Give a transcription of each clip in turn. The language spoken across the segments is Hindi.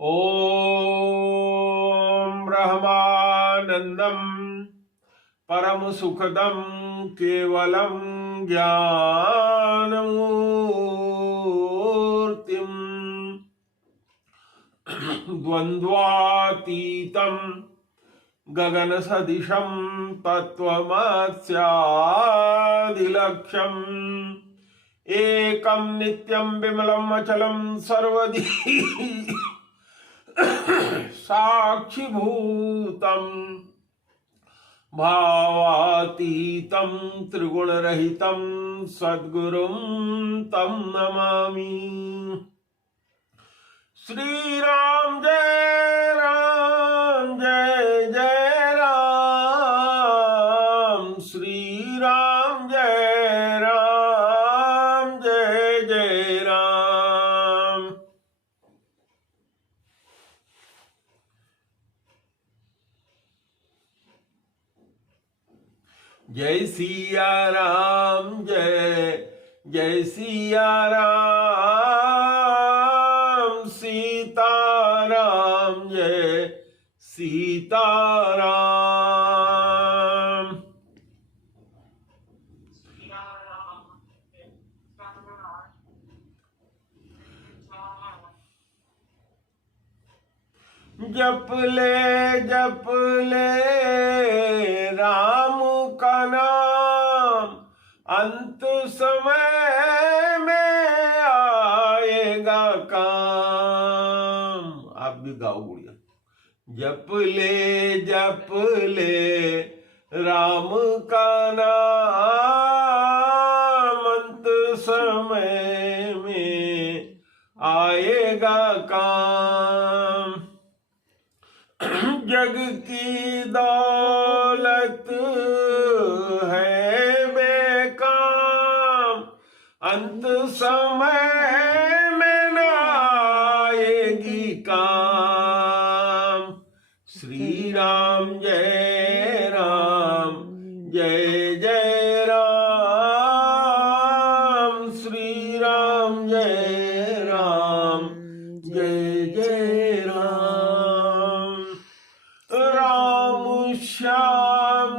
ओम ब्रह्मानंदम परम सुखदम केवलम ज्ञानमूर्तिम द्वंद्वातीतं गगन सदिशं तत्त्वमस्यादिलक्ष्यम् एकं नित्यं विमलम् अचलं सर्वदी साक्षिभूतम् भावातीतं त्रिगुणरहितं सद्गुरुं तं नमामि। श्री राम जय जय राम, श्री राम जय जय राम। जय सिया राम जय सिया राम, सीताराम जय सीताराम। जप ले राम का नाम, अंत समय में आएगा काम। आप भी गाओ गुड़िया। जप ले राम का नाम, अंत समय में आएगा काम। जग की दौलत है बेकाम, अंत समय में न आएगी काम। श्री राम जय जय राम, श्री राम जय जय राम। राम श्याम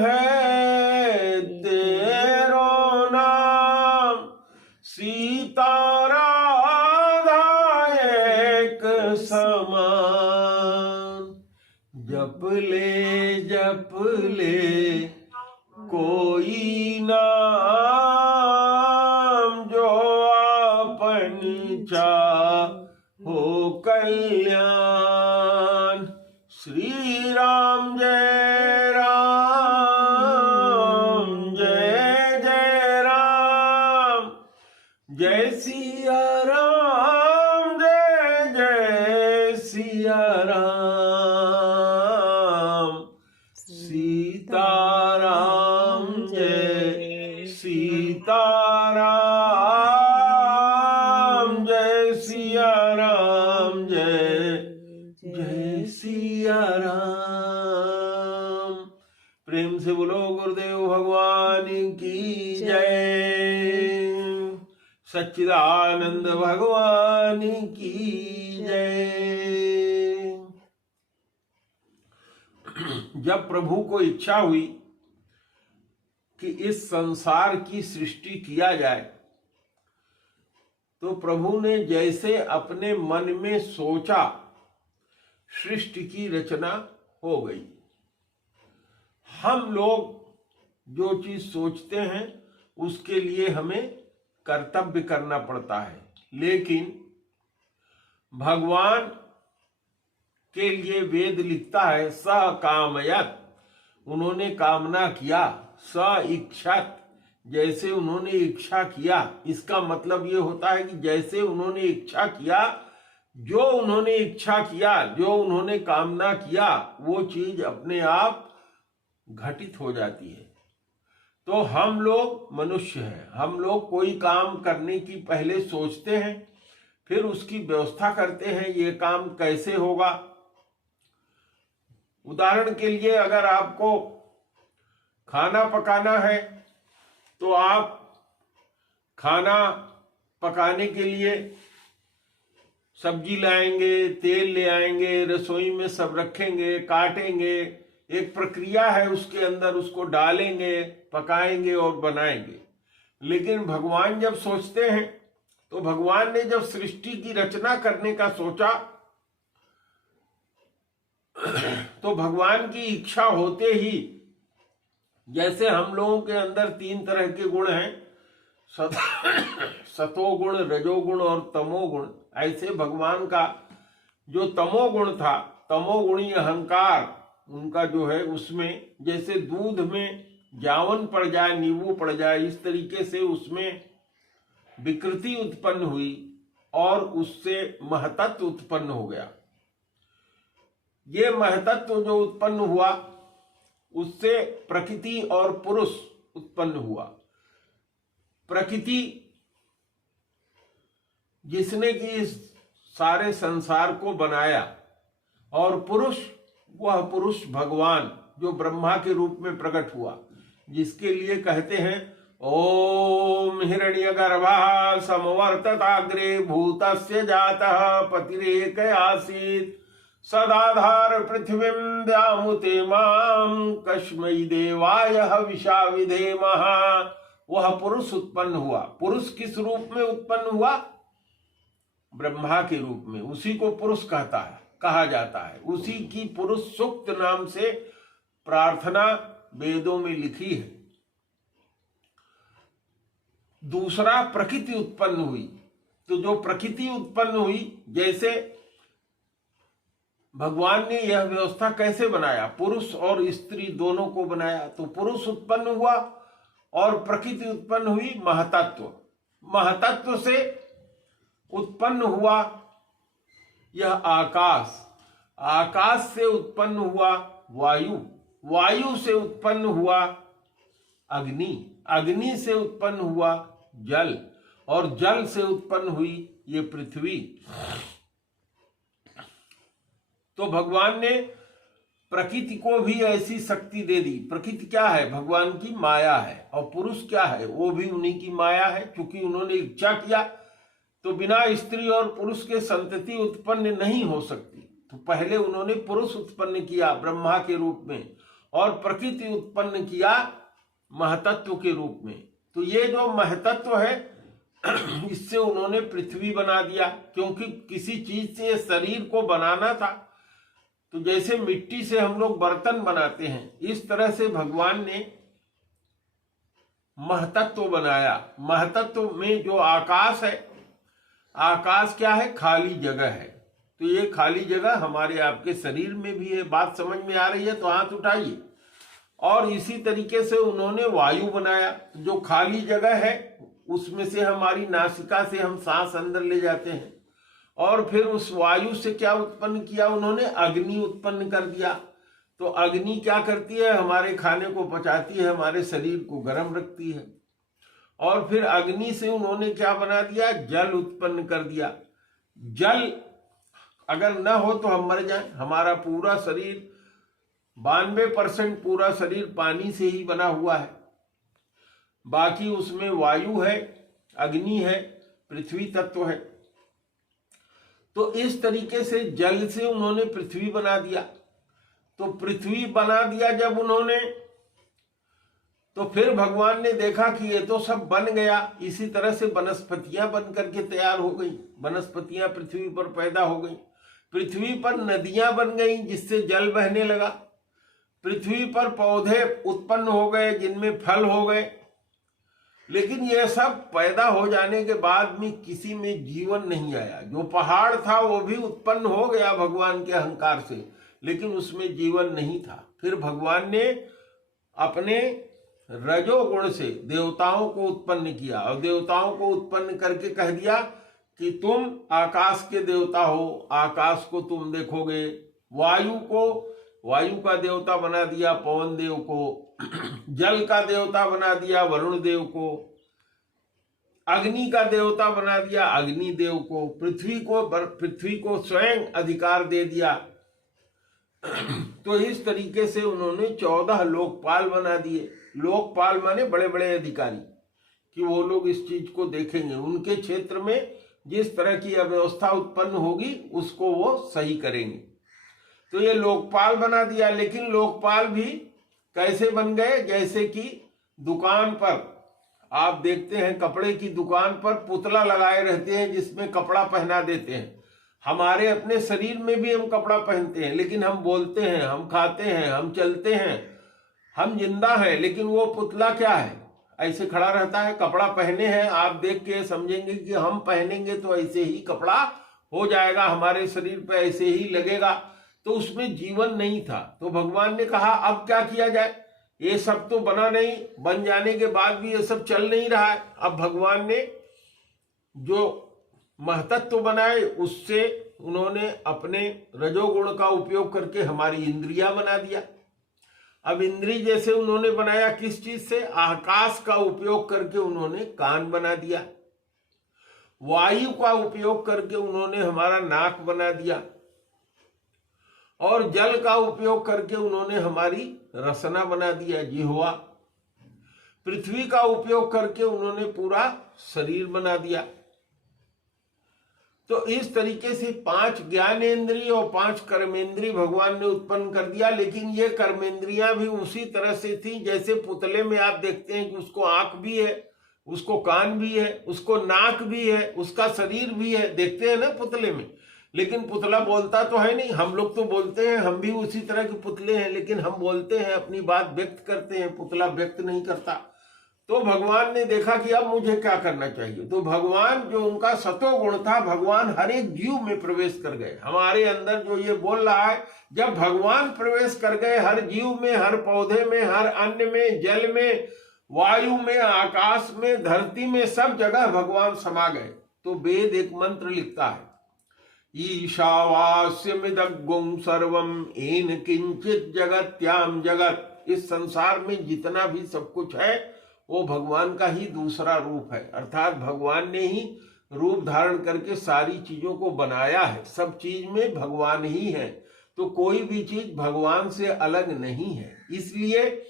है तेरो नाम, सीता राधा एक समान। जप ले कोई नाम, जो आपन चाहो कल्याण। श्री राम जय जय राम, जय सिया राम जय सिया राम, सीताराम जय सीताराम, जय सिया राम जय सिया राम। प्रेम से बोलो गुरुदेव भगवान की जय, सच्चिदानंद भगवान की जय। जब प्रभु को इच्छा हुई कि इस संसार की सृष्टि किया जाए, तो प्रभु ने जैसे अपने मन में सोचा, सृष्टि की रचना हो गई। हम लोग जो चीज सोचते हैं उसके लिए हमें कर्तव्य करना पड़ता है, लेकिन भगवान के लिए वेद लिखता है स कामयत, उन्होंने कामना किया, स इच्छत, जैसे उन्होंने इच्छा किया। इसका मतलब ये होता है कि जैसे उन्होंने इच्छा किया, जो उन्होंने इच्छा किया, जो उन्होंने कामना किया, वो चीज अपने आप घटित हो जाती है। तो हम लोग मनुष्य हैं, हम लोग कोई काम करने की पहले सोचते हैं, फिर उसकी व्यवस्था करते हैं, ये काम कैसे होगा। उदाहरण के लिए अगर आपको खाना पकाना है, तो आप खाना पकाने के लिए सब्जी लाएंगे, तेल ले आएंगे, रसोई में सब रखेंगे, काटेंगे, एक प्रक्रिया है उसके अंदर, उसको डालेंगे, पकाएंगे और बनाएंगे। लेकिन भगवान जब सोचते हैं, तो भगवान ने जब सृष्टि की रचना करने का सोचा, तो भगवान की इच्छा होते ही, जैसे हम लोगों के अंदर 3 तरह के गुण हैं, सतोगुण, रजोगुण और तमोगुण, ऐसे भगवान का जो तमोगुण था, तमोगुणी अहंकार उनका जो है, उसमें जैसे दूध में जावन पड़ जाए, नींबू पड़ जाए, इस तरीके से उसमें विकृति उत्पन्न हुई और उससे महतत्व उत्पन्न हो गया। ये महतत्व जो उत्पन्न हुआ, उससे प्रकृति और पुरुष उत्पन्न हुआ। प्रकृति जिसने कि इस सारे संसार को बनाया, और पुरुष, वह पुरुष भगवान जो ब्रह्मा के रूप में प्रकट हुआ, जिसके लिए कहते हैं ओम हिरण्यगर्भः समवर्तताग्रे भूतस्य जातः पतिरेक आसीत् सदाधार पृथ्वीं द्यामुते मां कस्मै देवाय हविषा विधेमः। वह पुरुष उत्पन्न हुआ। पुरुष किस रूप में उत्पन्न हुआ? ब्रह्मा के रूप में। उसी को पुरुष कहा जाता है। उसी की पुरुष सूक्त नाम से प्रार्थना वेदों में लिखी है। दूसरा, प्रकृति उत्पन्न हुई। तो जो प्रकृति उत्पन्न हुई, जैसे भगवान ने यह व्यवस्था कैसे बनाया, पुरुष और स्त्री दोनों को बनाया, तो पुरुष उत्पन्न हुआ और प्रकृति उत्पन्न हुई महतत्व। महतत्व से उत्पन्न हुआ यह आकाश, आकाश से उत्पन्न हुआ वायु, वायु से उत्पन्न हुआ अग्नि, अग्नि से उत्पन्न हुआ जल, और जल से उत्पन्न हुई ये पृथ्वी। तो भगवान ने प्रकृति को भी ऐसी शक्ति दे दी। प्रकृति क्या है? भगवान की माया है। और पुरुष क्या है? वो भी उन्हीं की माया है। क्योंकि उन्होंने इच्छा किया तो बिना स्त्री और पुरुष के संतति उत्पन्न नहीं हो सकती। तो पहले उन्होंने पुरुष उत्पन्न किया ब्रह्मा के रूप में, और प्रकृति उत्पन्न किया महतत्व के रूप में। तो ये जो महतत्व है, इससे उन्होंने पृथ्वी बना दिया। क्योंकि किसी चीज से शरीर को बनाना था, तो जैसे मिट्टी से हम लोग बर्तन बनाते हैं, इस तरह से भगवान ने महतत्व बनाया। महतत्व में जो आकाश है, आकाश क्या है? खाली जगह है। तो ये खाली जगह हमारे आपके शरीर में भी है। बात समझ में आ रही है तो हाथ उठाइए। और इसी तरीके से उन्होंने वायु बनाया। जो खाली जगह है उसमें से हमारी नासिका से हम सांस अंदर ले जाते हैं, और फिर उस वायु से क्या उत्पन्न किया उन्होंने? अग्नि उत्पन्न कर दिया। तो अग्नि क्या करती है? हमारे खाने को पचाती है, हमारे शरीर को गर्म रखती है। और फिर अग्नि से उन्होंने क्या बना दिया? जल उत्पन्न कर दिया। जल अगर न हो तो हम मर जाएं। हमारा पूरा शरीर 92% पूरा शरीर पानी से ही बना हुआ है। बाकी उसमें वायु है, अग्नि है, पृथ्वी तत्व है। तो इस तरीके से जल से उन्होंने पृथ्वी बना दिया। तो पृथ्वी बना दिया जब उन्होंने, तो फिर भगवान ने देखा कि ये तो सब बन गया। इसी तरह से वनस्पतियां बन करके तैयार हो गई। वनस्पतियां पृथ्वी पर पैदा हो गई। पृथ्वी पर नदियां बन गई जिससे जल बहने लगा। पृथ्वी पर पौधे उत्पन्न हो गए जिनमें फल हो गए। लेकिन यह सब पैदा हो जाने के बाद में किसी में जीवन नहीं आया। जो पहाड़ था वो भी उत्पन्न हो गया भगवान के अहंकार से, लेकिन उसमें जीवन नहीं था। फिर भगवान ने अपने रजोगुण से देवताओं को उत्पन्न किया, और देवताओं को उत्पन्न करके कह दिया कि तुम आकाश के देवता हो, आकाश को तुम देखोगे। वायु को, वायु का देवता बना दिया पवन देव को। जल का देवता बना दिया वरुण देव को। अग्नि का देवता बना दिया अग्नि देव को। पृथ्वी को स्वयं अधिकार दे दिया। तो इस तरीके से उन्होंने 14 लोकपाल बना दिए। लोकपाल माने बड़े बड़े अधिकारी, कि वो लोग इस चीज को देखेंगे। उनके क्षेत्र में जिस तरह की अव्यवस्था उत्पन्न होगी उसको वो सही करेंगे। तो ये लोकपाल बना दिया। लेकिन लोकपाल भी कैसे बन गए? जैसे कि दुकान पर आप देखते हैं, कपड़े की दुकान पर पुतला लगाए रहते हैं जिसमें कपड़ा पहना देते हैं। हमारे अपने शरीर में भी हम कपड़ा पहनते हैं, लेकिन हम बोलते हैं, हम खाते हैं, हम चलते हैं, हम जिंदा हैं, लेकिन वो पुतला क्या है? ऐसे खड़ा रहता है। कपड़ा पहने हैं, आप देख के समझेंगे कि हम पहनेंगे तो ऐसे ही कपड़ा हो जाएगा, हमारे शरीर पे ऐसे ही लगेगा। तो उसमें जीवन नहीं था। तो भगवान ने कहा अब क्या किया जाए? ये सब तो बना नहीं, बन जाने के बाद भी ये सब चल नहीं रहा है। अब भगवान ने जो महतत्व बनाए उससे उन्होंने अपने रजोगुण का उपयोग करके हमारी इंद्रियां बना दिया। अब इंद्री जैसे उन्होंने बनाया किस चीज से? आकाश का उपयोग करके उन्होंने कान बना दिया, वायु का उपयोग करके उन्होंने हमारा नाक बना दिया, और जल का उपयोग करके उन्होंने हमारी रसना बना दिया, जिह्वा। पृथ्वी का उपयोग करके उन्होंने पूरा शरीर बना दिया। तो इस तरीके से 5 ज्ञानेंद्रिय और 5 कर्मेंद्रिय भगवान ने उत्पन्न कर दिया। लेकिन ये कर्मेंद्रियां भी उसी तरह से थी जैसे पुतले में आप देखते हैं कि उसको आंख भी है, उसको कान भी है, उसको नाक भी है, उसका शरीर भी है। देखते हैं ना पुतले में। लेकिन पुतला बोलता तो है नहीं। हम लोग तो बोलते हैं, हम भी उसी तरह के पुतले हैं, लेकिन हम बोलते हैं, अपनी बात व्यक्त करते हैं, पुतला व्यक्त नहीं करता। तो भगवान ने देखा कि अब मुझे क्या करना चाहिए। तो भगवान जो उनका सतोगुण था, भगवान हर एक जीव में प्रवेश कर गए। हमारे अंदर जो ये बोल रहा है, जब भगवान प्रवेश कर गए हर जीव में, हर पौधे में, हर अन्न में, जल में, वायु में, आकाश में, धरती में, सब जगह भगवान समा गए। तो वेद एक मंत्र लिखता है, ईशावास्यमिदग्गुं सर्वम येन किंचित जगत्याम जगत। इस संसार में जितना भी सब कुछ है वो भगवान का ही दूसरा रूप है। अर्थात भगवान ने ही रूप धारण करके सारी चीजों को बनाया है। सब चीज में भगवान ही है। तो कोई भी चीज भगवान से अलग नहीं है। इसलिए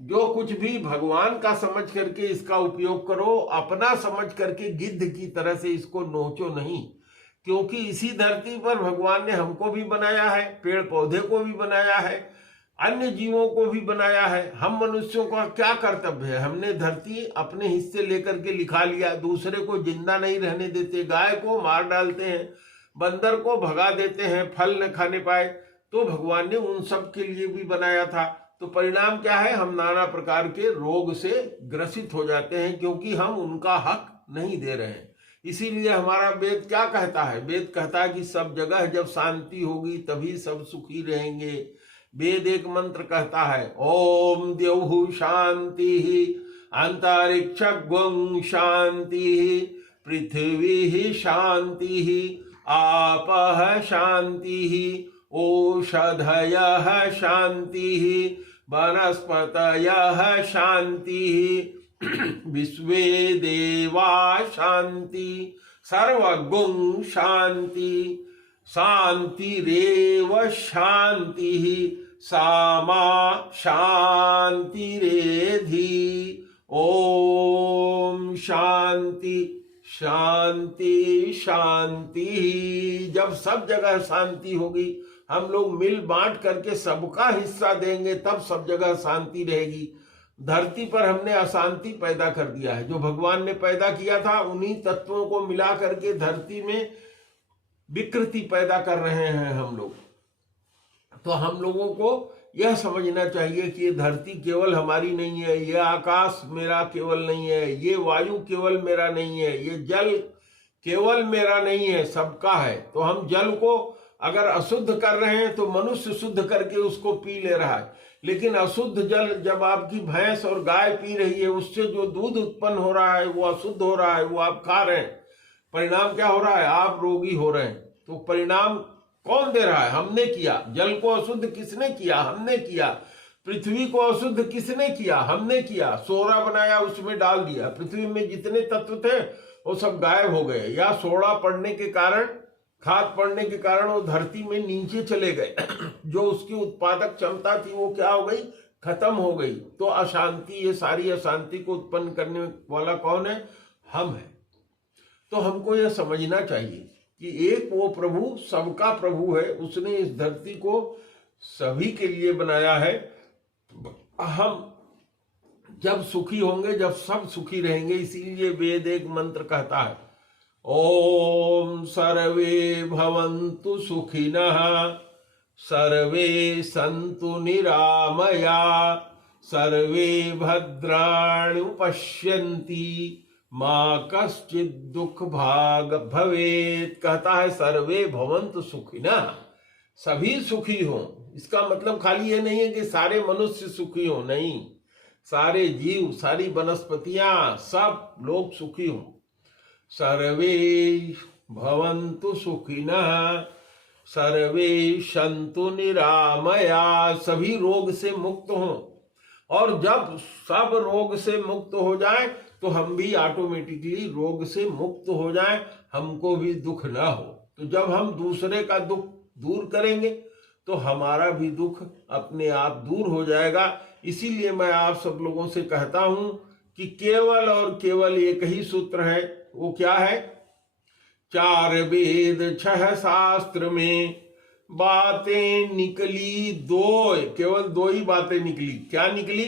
जो कुछ भी भगवान का समझ करके इसका उपयोग करो, अपना समझ करके गिद्ध की तरह से इसको नोचो नहीं। क्योंकि इसी धरती पर भगवान ने हमको भी बनाया है, पेड़ पौधे को भी बनाया है, अन्य जीवों को भी बनाया है। हम मनुष्यों का क्या कर्तव्य है? हमने धरती अपने हिस्से लेकर के लिखा लिया, दूसरे को जिंदा नहीं रहने देते, गाय को मार डालते हैं, बंदर को भगा देते हैं, फल न खाने पाए। तो भगवान ने उन सब के लिए भी बनाया था। तो परिणाम क्या है? हम नाना प्रकार के रोग से ग्रसित हो जाते हैं, क्योंकि हम उनका हक नहीं दे रहे हैं। इसीलिए हमारा वेद क्या कहता है? वेद कहता है कि सब जगह जब शांति होगी तभी सब सुखी रहेंगे। वेद एक मंत्र कहता है, ओम द्यौः शांति, अंतरिक्षं शांति, पृथ्वी शांति, आपः शांति, ओषधयः शांति, वनस्पतयः शांति, विश्वे देवा शांति, सर्वगुं शांति, शांतिरेव शांति, सामा शांतिरेधि। ओम शांति शांति शांति। जब सब जगह शांति होगी, हम लोग मिल बांट करके सबका हिस्सा देंगे, तब सब जगह शांति रहेगी। धरती पर हमने अशांति पैदा कर दिया है। जो भगवान ने पैदा किया था उन्हीं तत्वों को मिला करके धरती में विकृति पैदा कर रहे हैं हम लोग। तो हम लोगों को यह समझना चाहिए कि ये धरती केवल हमारी नहीं है, ये आकाश मेरा केवल नहीं है, ये वायु केवल मेरा नहीं है, ये जल केवल मेरा नहीं है, सबका है। तो हम जल को अगर अशुद्ध कर रहे हैं तो मनुष्य शुद्ध करके उसको पी ले रहा है। लेकिन अशुद्ध जल जब आपकी भैंस और गाय पी रही है, उससे जो दूध उत्पन्न हो रहा है वो अशुद्ध हो रहा है, वो आप खा रहे हैं। परिणाम क्या हो रहा है? आप रोगी हो रहे हैं। तो परिणाम कौन दे रहा है? हमने किया। जल को अशुद्ध किसने किया? हमने किया। पृथ्वी को अशुद्ध किसने किया? हमने किया। सोडा बनाया, उसमें डाल दिया, पृथ्वी में जितने तत्व थे वो सब गायब हो गए। या सोडा पड़ने के कारण, खाद पड़ने के कारण वो धरती में नीचे चले गए। जो उसकी उत्पादक क्षमता थी वो क्या हो गई? खत्म हो गई। तो अशांति, ये सारी अशांति को उत्पन्न करने वाला कौन है? हम है। तो हमको यह समझना चाहिए कि एक वो प्रभु सबका प्रभु है, उसने इस धरती को सभी के लिए बनाया है। हम जब सुखी होंगे, जब सब सुखी रहेंगे, इसीलिए वेद एक मंत्र कहता है, ओम सर्वे भवन्तु सुखिनः सर्वे सन्तु निरामया सर्वे भद्राणि पश्यन्ति माँ कश्चित् दुख भाग भवेत्। कहता है सर्वे भवन्तु सुखिनः, सभी सुखी हों। इसका मतलब खाली ये नहीं है कि सारे मनुष्य सुखी हों, नहीं, सारे जीव, सारी वनस्पतियां, सब लोग सुखी हों। सर्वे भवन्तु सुखिनः सर्वे सन्तु निरामया, सभी रोग से मुक्त हों। और जब सब रोग से मुक्त हो जाए तो हम भी ऑटोमेटिकली रोग से मुक्त हो जाए, हमको भी दुख ना हो। तो जब हम दूसरे का दुख दूर करेंगे तो हमारा भी दुख अपने आप दूर हो जाएगा। इसीलिए मैं आप सब लोगों से कहता हूं कि केवल और केवल एक ही सूत्र है। वो क्या है? 4 वेद 6 शास्त्र में बातें निकली 2, केवल 2 ही बातें निकली। क्या निकली?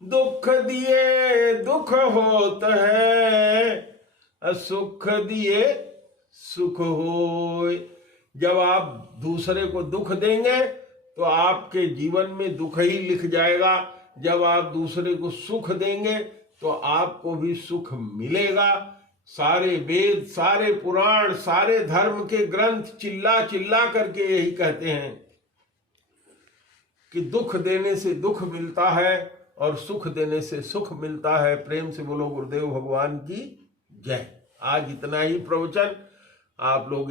दुख दिए दुख होत है, सुख दिए सुख होय। जब आप दूसरे को दुख देंगे तो आपके जीवन में दुख ही लिख जाएगा। जब आप दूसरे को सुख देंगे तो आपको भी सुख मिलेगा। सारे वेद, सारे पुराण, सारे धर्म के ग्रंथ चिल्ला चिल्ला करके यही कहते हैं कि दुख देने से दुख मिलता है और सुख देने से सुख मिलता है। प्रेम से बोलो गुरुदेव भगवान की जय। आज इतना ही प्रवचन। आप लोग